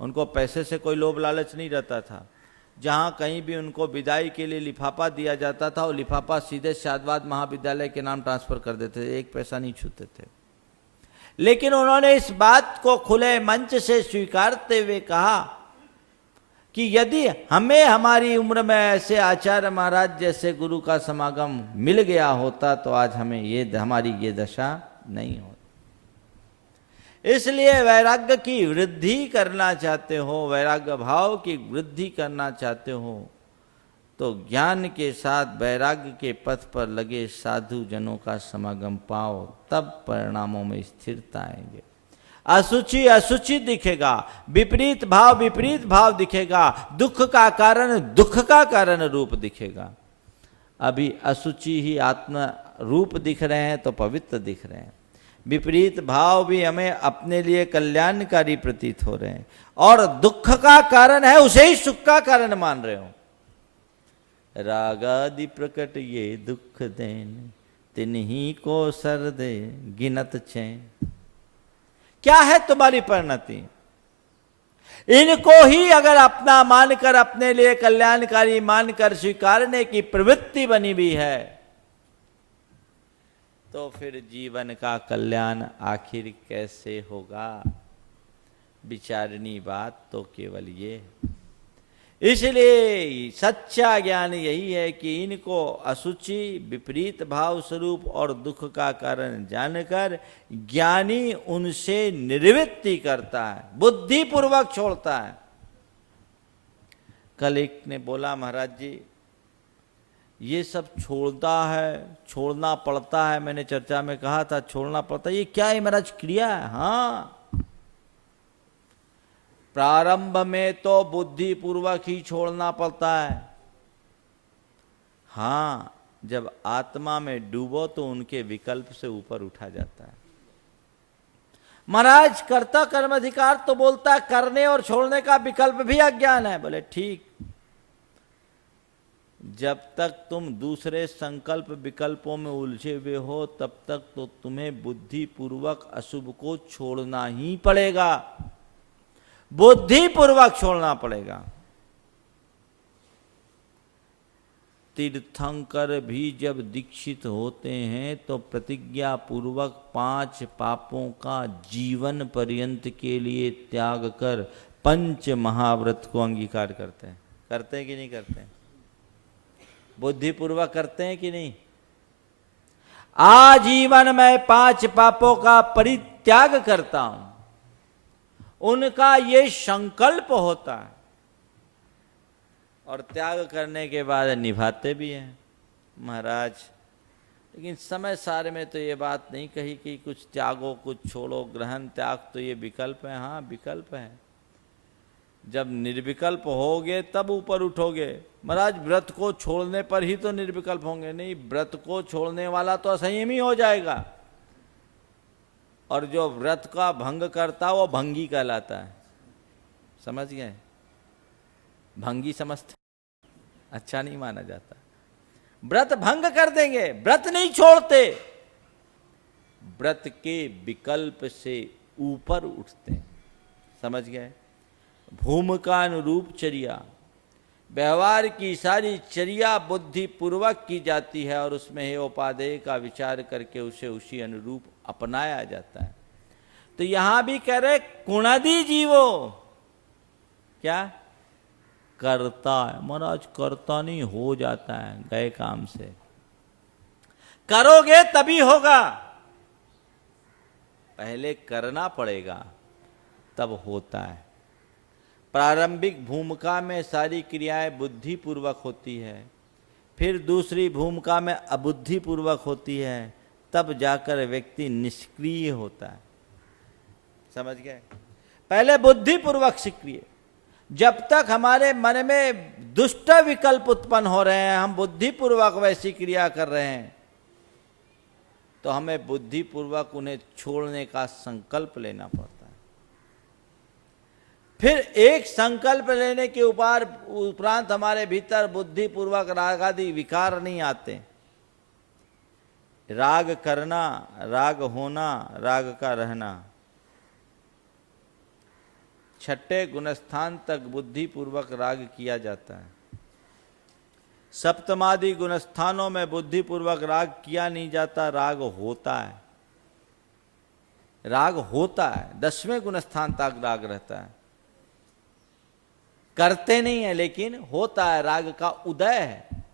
उनको पैसे से कोई लोभ लालच नहीं रहता था। जहां कहीं भी उनको विदाई के लिए लिफाफा दिया जाता था, वो लिफाफा सीधे शादवाद महाविद्यालय के नाम ट्रांसफर कर देते थे, एक पैसा नहीं छूते थे। लेकिन उन्होंने इस बात को खुले मंच से स्वीकारते हुए कहा कि यदि हमें हमारी उम्र में ऐसे आचार्य महाराज जैसे गुरु का समागम मिल गया होता तो आज हमें हमारी ये दशा नहीं होती। इसलिए वैराग्य की वृद्धि करना चाहते हो, वैराग्य भाव की वृद्धि करना चाहते हो, तो ज्ञान के साथ वैराग्य के पथ पर लगे साधु जनों का समागम पाओ, तब परिणामों में स्थिरता आएंगे। अशुचि अशुचि दिखेगा, विपरीत भाव दिखेगा, दुख का कारण रूप दिखेगा। अभी अशुचि ही आत्म रूप दिख रहे हैं तो पवित्र दिख रहे हैं, विपरीत भाव भी हमें अपने लिए कल्याणकारी प्रतीत हो रहे हैं, और दुख का कारण है उसे ही सुख का कारण मान रहे हो। रागादि प्रकट ये दुख देन, तिन्हीं को सर दे गिनत चैन। क्या है तुम्हारी परिणति? इनको ही अगर अपना मानकर, अपने लिए कल्याणकारी मानकर स्वीकारने की प्रवृत्ति बनी हुई है, तो फिर जीवन का कल्याण आखिर कैसे होगा? विचारनी बात तो केवल ये है। इसलिए सच्चा ज्ञान यही है कि इनको अशुचि, विपरीत भाव स्वरूप और दुख का कारण जानकर ज्ञानी उनसे निवृत्ति करता है, बुद्धि पूर्वक छोड़ता है। कल एक ने बोला, महाराज जी ये सब छोड़ता है, छोड़ना पड़ता है। मैंने चर्चा में कहा था छोड़ना पड़ता है, ये क्या है महाराज? क्रिया है। हाँ, प्रारंभ में तो बुद्धि पूर्वक ही छोड़ना पड़ता है। हाँ, जब आत्मा में डूबो तो उनके विकल्प से ऊपर उठा जाता है। महाराज कर्ता कर्म अधिकार तो बोलता है करने और छोड़ने का विकल्प भी अज्ञान है। बोले ठीक, जब तक तुम दूसरे संकल्प विकल्पों में उलझे हुए हो तब तक तो तुम्हें बुद्धि पूर्वक अशुभ को छोड़ना ही पड़ेगा, बुद्धि पूर्वक छोड़ना पड़ेगा। तीर्थंकर भी जब दीक्षित होते हैं तो प्रतिज्ञा पूर्वक 5 पापों का जीवन पर्यंत के लिए त्याग कर 5 महाव्रत को अंगीकार करते हैं। करते हैं कि नहीं करते हैं? बुद्धि पूर्वक करते हैं कि नहीं? आजीवन मैं 5 पापों का परित्याग करता हूं, उनका ये संकल्प होता है और त्याग करने के बाद निभाते भी हैं महाराज। लेकिन समय सारे में तो ये बात नहीं कही कि कुछ त्यागो कुछ छोड़ो, ग्रहण त्याग तो ये विकल्प है। हाँ विकल्प है, जब निर्विकल्प होगे तब ऊपर उठोगे। महाराज व्रत को छोड़ने पर ही तो निर्विकल्प होंगे, नहीं व्रत को छोड़ने वाला तो असंयमी हो जाएगा, और जो व्रत का भंग करता वो भंगी कहलाता है। समझ गए? भंगी समझते, अच्छा नहीं माना जाता। व्रत भंग कर देंगे, व्रत नहीं छोड़ते, व्रत के विकल्प से ऊपर उठते हैं। समझ गए? भूमिका अनुरूप चर्या, व्यवहार की सारी चर्या बुद्धि पूर्वक की जाती है और उसमें हे उपादेय का विचार करके उसे उसी अनुरूप अपनाया जाता है। तो यहां भी कह रहे कुणादि जीवो क्या करता है? महाराज करता नहीं, हो जाता है गए काम से। करोगे तभी होगा, पहले करना पड़ेगा तब होता है। प्रारंभिक भूमिका में सारी क्रियाएं बुद्धि पूर्वक होती है, फिर दूसरी भूमिका में अबुद्धि पूर्वक होती है, तब जाकर व्यक्ति निष्क्रिय होता है। समझ गए? पहले बुद्धि पूर्वक सक्रिय। जब तक हमारे मन में दुष्ट विकल्प उत्पन्न हो रहे हैं, हम बुद्धि पूर्वक वैसी क्रिया कर रहे हैं, तो हमें बुद्धि पूर्वक उन्हें छोड़ने का संकल्प लेना पड़ता है। फिर एक संकल्प लेने के उपरांत हमारे भीतर बुद्धि पूर्वक राग आदि विकार नहीं आते। राग करना, राग होना, राग का रहना, 6ठे गुणस्थान तक बुद्धि पूर्वक राग किया जाता है। सप्तमादि गुणस्थानों में बुद्धि पूर्वक राग किया नहीं जाता, राग होता है। राग होता है, 10वें गुणस्थान तक राग रहता है। करते नहीं है लेकिन होता है, राग का उदय है।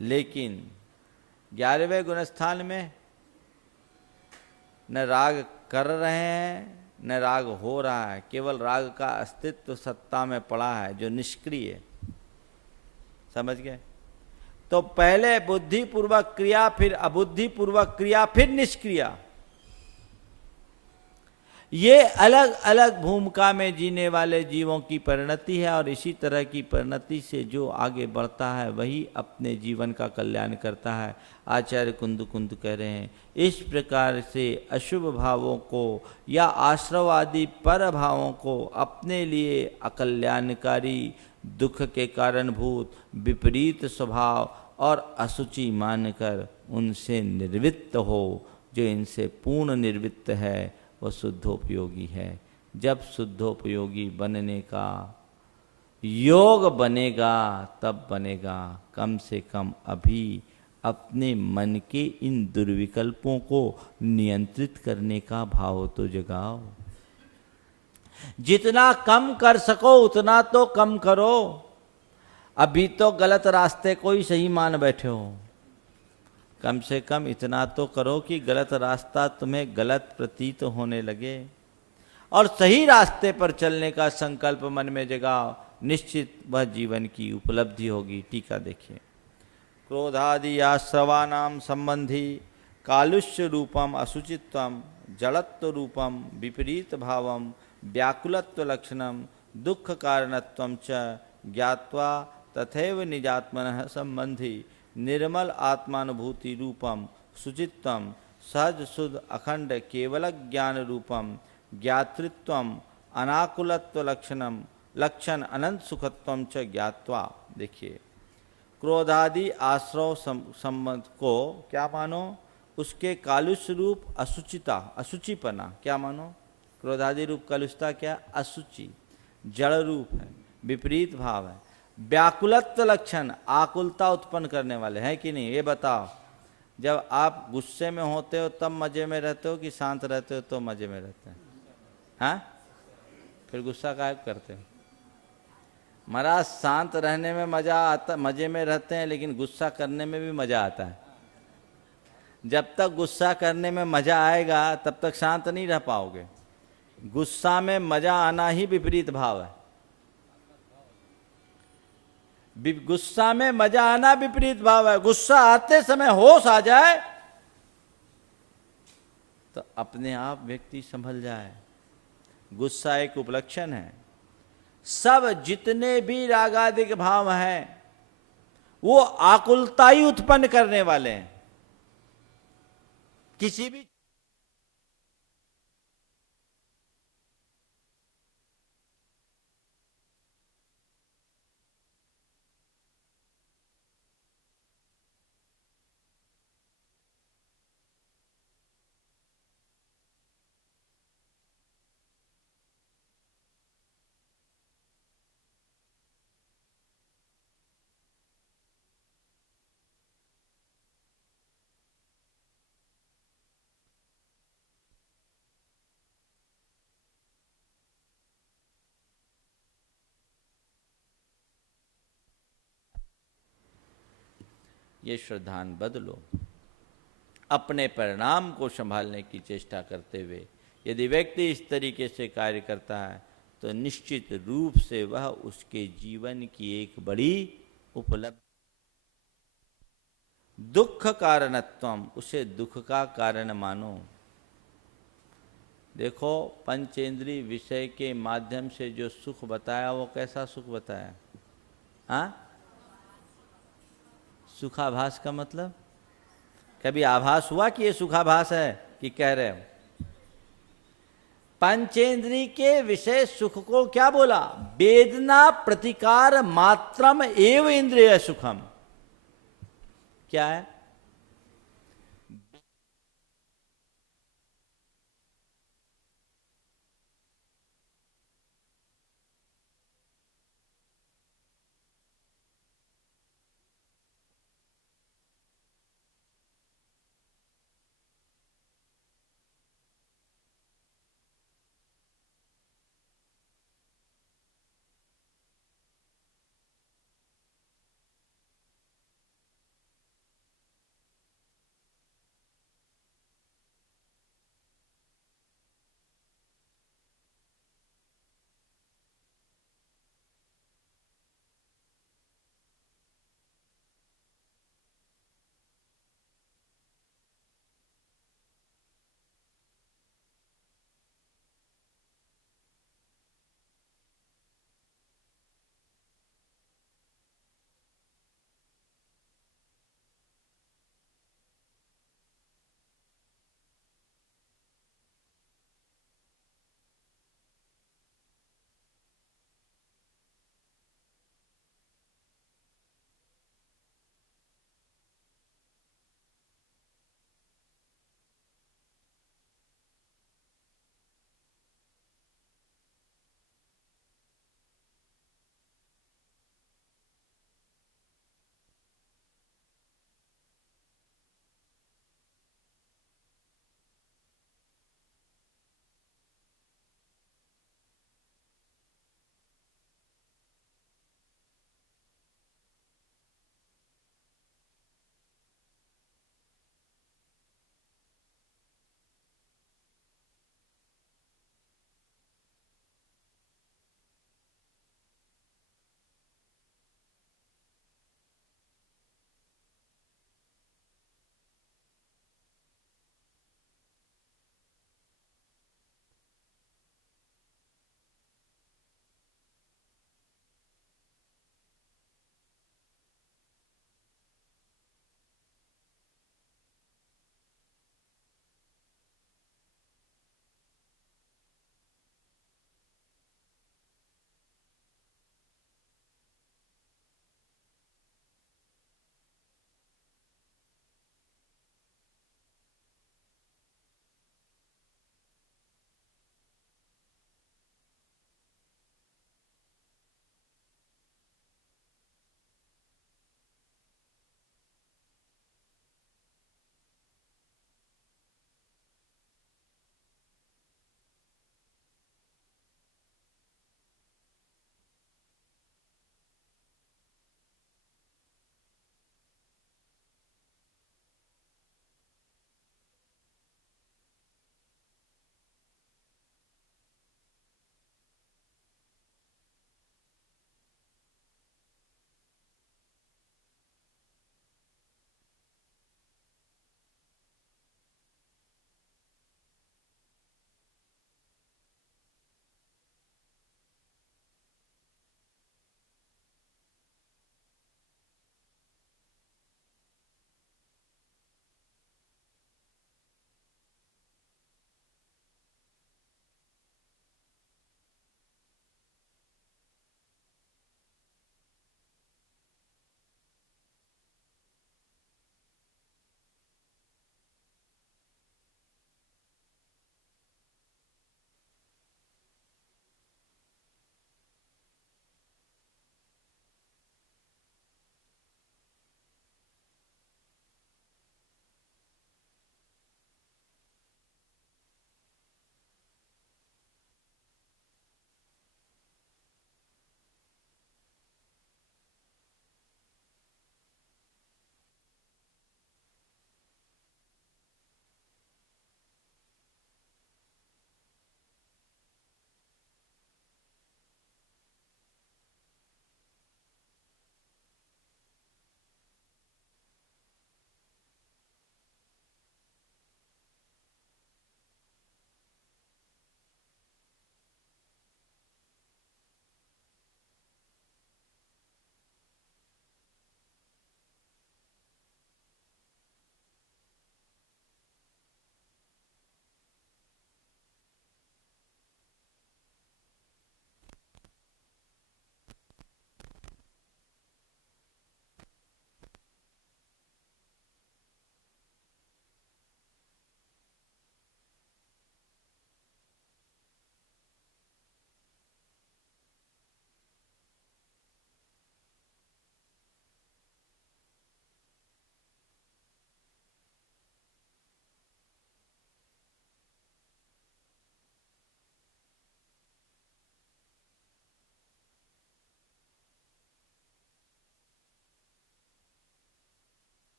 लेकिन 11वें गुणस्थान में न राग कर रहे हैं न राग हो रहा है, केवल राग का अस्तित्व सत्ता में पड़ा है जो निष्क्रिय है। समझ गए? तो पहले बुद्धि पूर्वक क्रिया, फिर अबुद्धि पूर्वक क्रिया, फिर निष्क्रिया। ये अलग अलग भूमिका में जीने वाले जीवों की परिणति है, और इसी तरह की परिणति से जो आगे बढ़ता है वही अपने जीवन का कल्याण करता है। आचार्य कुंद कह रहे हैं, इस प्रकार से अशुभ भावों को या आश्रवादी पर भावों को अपने लिए अकल्याणकारी, दुख के कारणभूत विपरीत स्वभाव और अशुचि मानकर उनसे निर्वृत्त हो। जो इनसे पूर्ण निर्वृत्त है वह शुद्धोपयोगी है। जब शुद्धोपयोगी बनने का योग बनेगा तब बनेगा। कम से कम अभी अपने मन के इन दुर्विकल्पों को नियंत्रित करने का भाव तो जगाओ। जितना कम कर सको उतना तो कम करो। अभी तो गलत रास्ते को ही सही मान बैठे हो, कम से कम इतना तो करो कि गलत रास्ता तुम्हें गलत प्रतीत होने लगे और सही रास्ते पर चलने का संकल्प मन में जगाओ, निश्चित वह जीवन की उपलब्धि होगी। टीका देखिए। क्रोधादि आश्रवानाम संबंधी कालुष्य रूपम अशुचित्वम जड़त्व रूपम विपरीत भावम व्याकुलत्व लक्षणम दुख कारणत्वम च ज्ञात्वा तथैव निजात्मनः संबंधी निर्मल आत्मानुभूति रूपम शुचित्वम सहज शुद्ध अखंड केवल ज्ञान रूपम ज्ञातृत्वम अनाकुलत्व लक्षणम लक्षण अनंत सुखत्वम च ज्ञात्वा। देखिए, क्रोधादि आश्रव संबंध को क्या मानो? उसके कालुष्य रूप अशुचिता, अशुचिपना क्या मानो? क्रोधादि रूप कालुष्यता क्या? अशुचि, जड़ रूप है, विपरीत भाव है, व्याकुलत्व लक्षण, आकुलता उत्पन्न करने वाले हैं कि नहीं? ये बताओ, जब आप गुस्से में होते हो तब मजे में रहते हो कि शांत रहते हो तो मजे में रहते हैं? हाँ, फिर गुस्सा काहे करते हो? महाराज शांत रहने में मजा आता, मजे में रहते हैं, लेकिन गुस्सा करने में भी मजा आता है। जब तक गुस्सा करने में मजा आएगा तब तक शांत नहीं रह पाओगे। गुस्सा में मजा आना ही विपरीत भाव है। गुस्सा में मजा आना विपरीत भाव है। गुस्सा आते समय होश आ जाए तो अपने आप व्यक्ति संभल जाए। गुस्सा एक उपलक्षण है। सब जितने भी रागादिक भाव हैं वो आकुलता ही उत्पन्न करने वाले हैं। किसी भी ये श्रद्धान बदलो। अपने परिणाम को संभालने की चेष्टा करते हुए यदि व्यक्ति इस तरीके से कार्य करता है तो निश्चित रूप से वह उसके जीवन की एक बड़ी उपलब्धि। दुख कारणत्वम, उसे दुख का कारण मानो। देखो, पंचेंद्रिय विषय के माध्यम से जो सुख बताया वो कैसा सुख बताया? हाँ, सुखाभास का मतलब कभी आभास हुआ कि ये सुखाभास है कि कह रहे हो? पंचेंद्रिय के विषय सुख को क्या बोला? वेदना प्रतिकार मात्रम एव इंद्रिय सुखम। क्या है?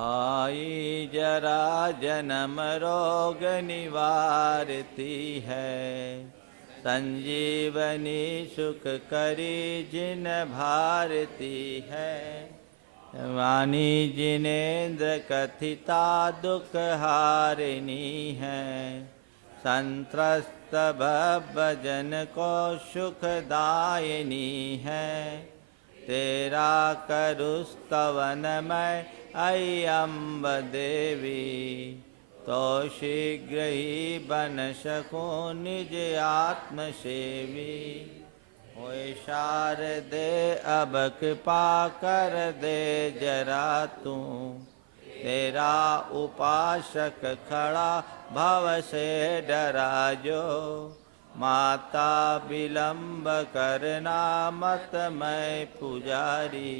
भाई जरा जन्म रोग निवारती है, संजीवनी सुख करी जिन भारती है, वाणी जिनेन्द्र कथिता दुख हारिणी है, संत्रस्त भजन को सुखदायिनी है, तेरा करुस्तवन मैं ऐ अम्ब देवी, तो शीघ्र ही बन सकूं निज आत्म सेवी, ओए शारदे अब कृपा कर दे जरा तू, तेरा उपासक खड़ा भव से डरा जो, माता विलंब करना मत मैं पुजारी,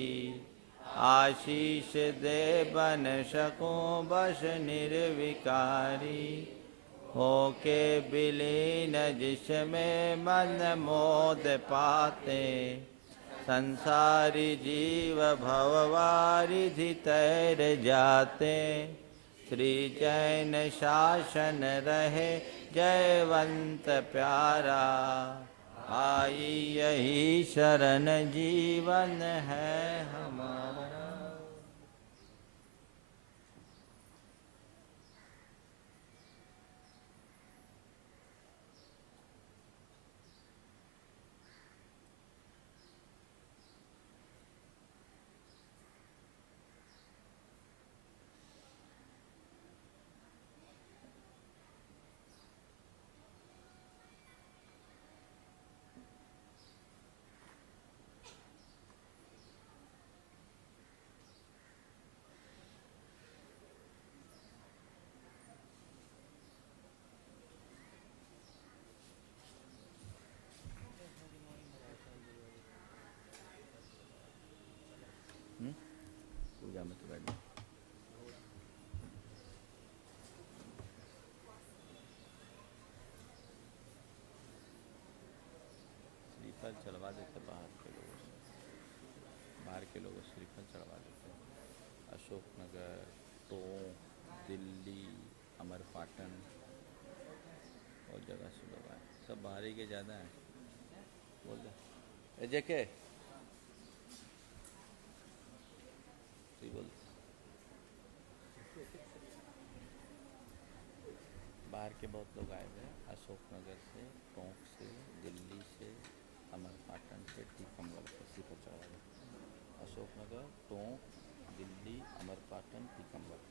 आशीष दे बन सकूं बस निर्विकारी, होके विलीन जिसमें मन मोद पाते, संसारी जीव भववारिधि तैर जाते, श्री जैन शासन रहे जयवंत प्यारा, आई यही शरण जीवन है हमारा। पूजा में तो बैठ श्रीफल चढ़वा देते बाहर के लोगों से, बाहर के लोगों से श्रीफल चढ़वा देते। अशोकनगर, टोंक, दिल्ली, अमरपाटन और जगह से लोग आए, सब बाहरी के ज़्यादा हैं। बोल दे जेके बोल, बाहर के बहुत लोग आए हुए हैं, अशोकनगर से, टोंक से, दिल्ली से, अमरपाटन से, टीकमगढ़ से श्रीफल चढ़ा रहे। अशोकनगर, टोंक, दिल्ली, अमरपाटन, टीकमगढ़।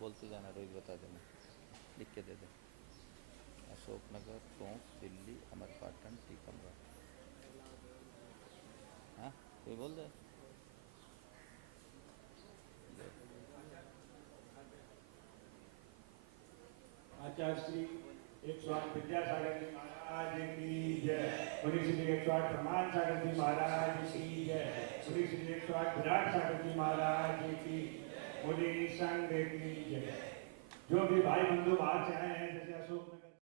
बोलते जाना, रोज बता देना, लिख के दे दे। अशोकनगर, टोंक, दिल्ली, अमरपाटन, टीकमगढ़। हाँ कोई बोल दे। आचार्य श्री 108 विद्यासागर जी महाराज की जय, मुनि श्री 108 प्रमाण सागर जी महाराज की जय, मुनि श्री 108 विराट सागर जी महाराज की, मुनि संघ की जय। जो भी भाई बंधु बाहर से आए हैं जैसे अशोक